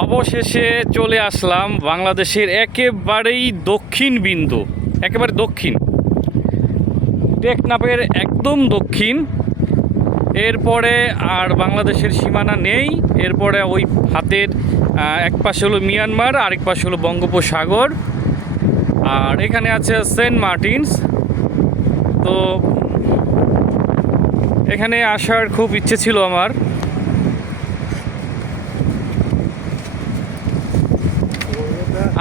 অবশেষে চলে আসলাম বাংলাদেশের একেবারেই দক্ষিণ বিন্দু, একেবারে দক্ষিণ, টেকনাফের একদম দক্ষিণ। এরপরে আর বাংলাদেশের সীমানা নেই। এরপরে ওই হাতের এক পাশে হলো মিয়ানমার, আরেক পাশে হলো বঙ্গোপসাগর, আর এখানে আছে সেন্ট মার্টিনস। তো এখানে আসার খুব ইচ্ছে ছিল আমার।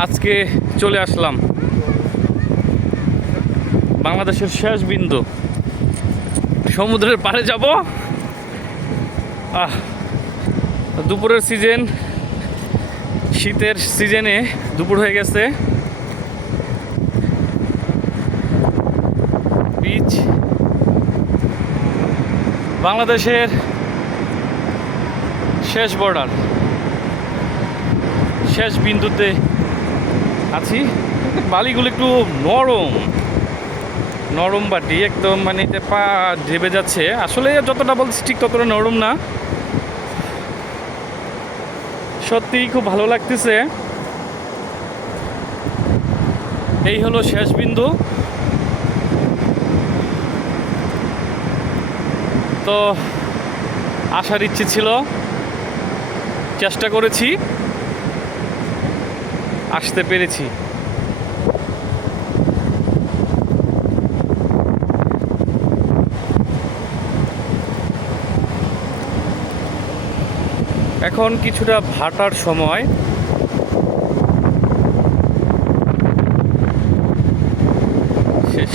আজকে চলে আসলাম বাংলাদেশের শেষ বিন্দু, সমুদ্রের পাড়ে যাব। দুপুরের সিজন, শীতের সিজনে দুপুর হয়ে গেছে। বিচ, বাংলাদেশের শেষ বর্ডার, শেষ বিন্দুতে আছি। বালিগুলো একটু নরম নরম বাটি, একদম মানে পা ঢেবে যাচ্ছে। আসলে যতটা বলছি ঠিক ততটা নরম না। সত্যিই খুব ভালো লাগতেছে। এই হলো শেষ বিন্দু। তো আসার ইচ্ছে ছিল, চেষ্টা করেছি, আসতে পেরেছি। এখন কিছুটা ভাটার সময়। শেষ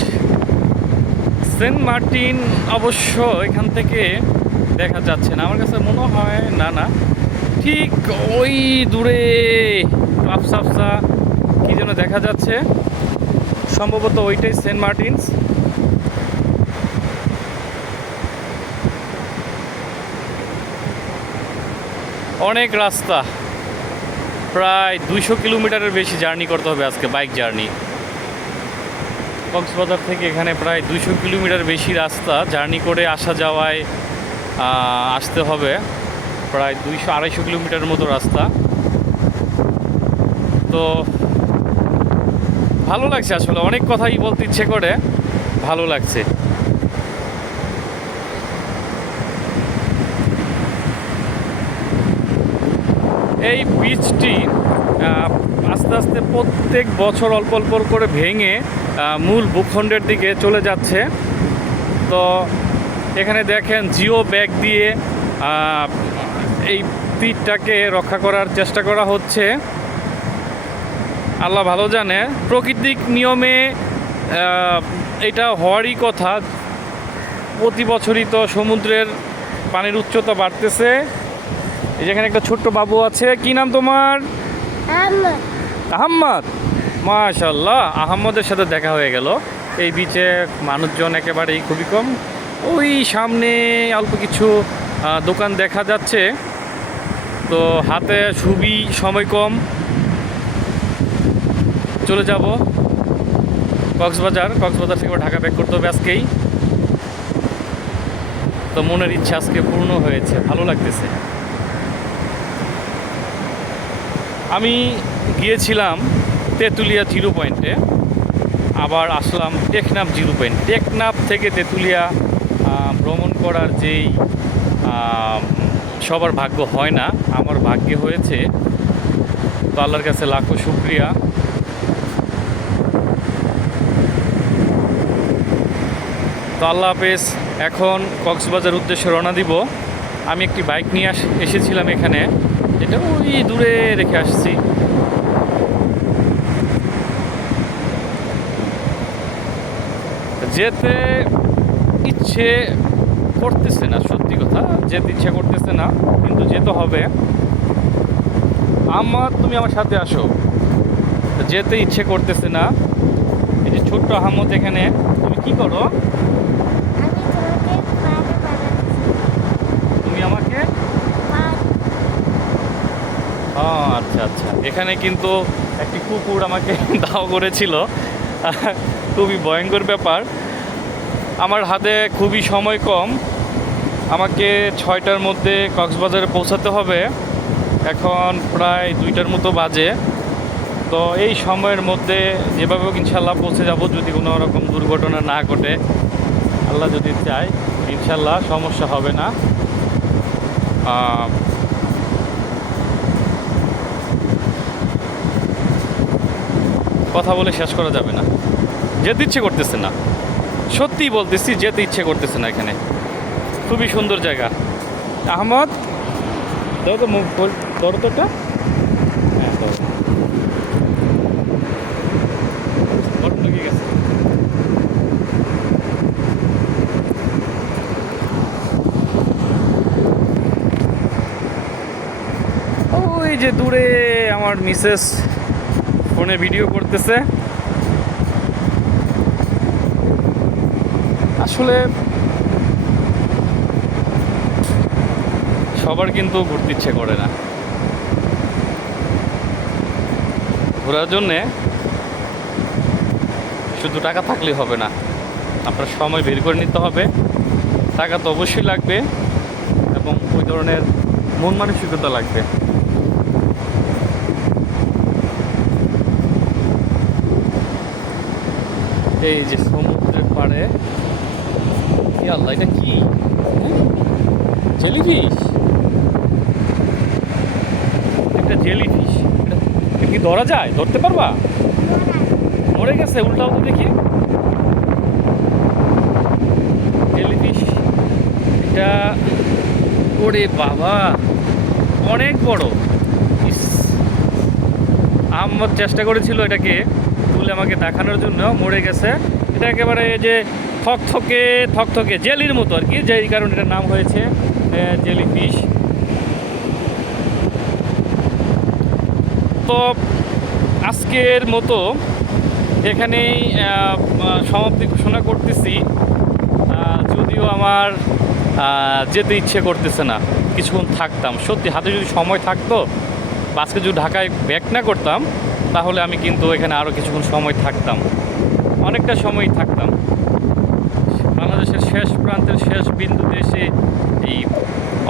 সেন্ট মার্টিন অবশ্য এখান থেকে দেখা যাচ্ছে না, আমার কাছে মনে হয়। না, ঠিক ওই দূরে আফসা আফসা কি যেন দেখা যাচ্ছে, সম্ভবত ওইটাই সেন্ট মার্টিনস। অনেক রাস্তা, প্রায় 200 কিলোমিটারের বেশি জার্নি করতে হবে আজকে, বাইক জার্নি। কক্সবাজার থেকে এখানে প্রায় 200 কিলোমিটার বেশি রাস্তা জার্নি করে আসা যাওয়ায় আসতে হবে, প্রায় 200-250 কিলোমিটারের মতো রাস্তা। তো ভালো লাগছে, আসলে অনেক কথাই বলতে ইচ্ছে করে, ভালো লাগছে। এই বীজটি আস্তে আস্তে প্রত্যেক বছর অল্প অল্প করে ভেঙে মূল ভূখণ্ডের দিকে চলে যাচ্ছে। তো এখানে দেখেন জিও ব্যাগ দিয়ে এই তীরটাকে রক্ষা করার চেষ্টা করা হচ্ছে। আল্লাহ ভালো জানে, প্রাকৃতিক নিয়মে এটা হওয়ারই কথা। প্রতি বছরই তো সমুদ্রের পানির উচ্চতা বাড়তেছে। এই যেখানে একটা ছোট্ট বাবু আছে, কি নাম তোমার? আহম্মদ। মাশাআল্লাহ, আহম্মদের সাথে দেখা হয়ে গেল। এই বিচে মানুষজন একেবারেই খুবই কম। ওই সামনে অল্প কিছু দোকান দেখা যাচ্ছে। তো হাতে খুবই সময় কম, চলে যাব কক্সবাজার থেকে ঢাকা ব্যাক করতে হবে আজকেই। তো মনের ইচ্ছা আজকে পূর্ণ হয়েছে, ভালো লাগতেছে। আমি গিয়েছিলাম তেঁতুলিয়া জিরো পয়েন্টে, আবার আসলাম টেকনাফ জিরো পয়েন্ট। টেকনাফ থেকে তেঁতুলিয়া ভ্রমণ করার যেই সবার ভাগ্য হয় না, আমার ভাগ্যে হয়েছে। তো আল্লাহর কাছে লাখো শুকরিয়া। তো আল্লাহ হাফেজ। এখন কক্সবাজার উদ্দেশ্যে রওনা দিব। আমি একটি বাইক নিয়ে এসেছিলাম এখানে, এটা ওই দূরে রেখে আসছি। যেতে ইচ্ছে করতেছে না, সত্যি কথা, যেতে ইচ্ছে করতেছে না, কিন্তু যেতে হবে। তুমি আমার সাথে আসো। যেতে ইচ্ছে করতেছে না। এই যে ছোট্ট আহমদ এখানে, তুমি কি করো? তুমি আমাকে আচ্ছা আচ্ছা। এখানে কিন্তু একটি কুকুর আমাকে দাও করেছিল, খুবই ভয়ঙ্কর ব্যাপার। আমার হাতে খুবই সময় কম, আমাকে 6টার মধ্যে কক্সবাজারে পৌঁছাতে হবে। এখন প্রায় 2টার মতো বাজে। তো এই সময়ের মধ্যে যেভাবে হোক ইনশাল্লাহ পৌঁছে যাব, যদি কোনো রকম দুর্ঘটনা না ঘটে, আল্লাহ যদি চায় ইনশাল্লাহ সমস্যা হবে না। কথা বলে শেষ করা যাবে না, যেতে ইচ্ছে করতেছে না, সত্যিই বলতেছি যেতে ইচ্ছে করতেছে না। এখানে খুবই সুন্দর জায়গা। আহমদ দাও তো মুখ ধরো তোটা। হ্যাঁ ধরো, বটন ঢুকে গেছে। ওই যে দূরে আমার মিসেস ফোনে ভিডিও করতেছে। আসলে সবার কিন্তু ঘুরতে ইচ্ছে করে না। ঘোরার জন্যে শুধু টাকা থাকলেই হবে না, আপনার সময় বের করে নিতে হবে। টাকা তো অবশ্যই লাগবে এবং ওই ধরনের মন মানসিকতা লাগবে। এই যে সমুদ্রের পাড়ে, আল্লাহ এটা কি জেলিফিশ, একটা জেলিফিশ। এটা কি ধরা যায়? ধরতে পারবা? মরে গেছে, উল্টাও তো দেখি। জেলিফিশ এটা, ওরে বাবা অনেক বড়। ইস, আহমদ চেষ্টা করেছিল এটাকে তুলে আমাকে দেখানোর জন্য, মরে গেছে। এটা একেবারে যে থকথকে থকথকে জেলির মতো আর কি, যেই কারণে এটার নাম হয়েছে জেলিফিশ। তো আজকের মতো এখানেই সমাপ্তি ঘোষণা করতেছি। যদিও আমার যেতে ইচ্ছে করতেছে না, কিছুক্ষণ থাকতাম। সত্যি হাতে যদি সময় থাকতো, আজকে যদি ঢাকায় ব্যাক না করতাম, তাহলে আমি কিন্তু এখানে আরও কিছুক্ষণ সময় থাকতাম, অনেকটা সময়ই থাকতাম। বাংলাদেশের শেষ প্রান্তের শেষ বিন্দুতে এসে এই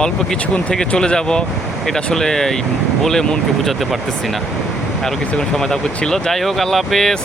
অল্প কিছুক্ষণ থেকে চলে যাব, এটা আসলে বলে মনকে বোঝাতে পারতেছি না। আরও কিছুক্ষণ সময় থাকতে ছিল। যাই হোক, আল্লাহ হাফেজ।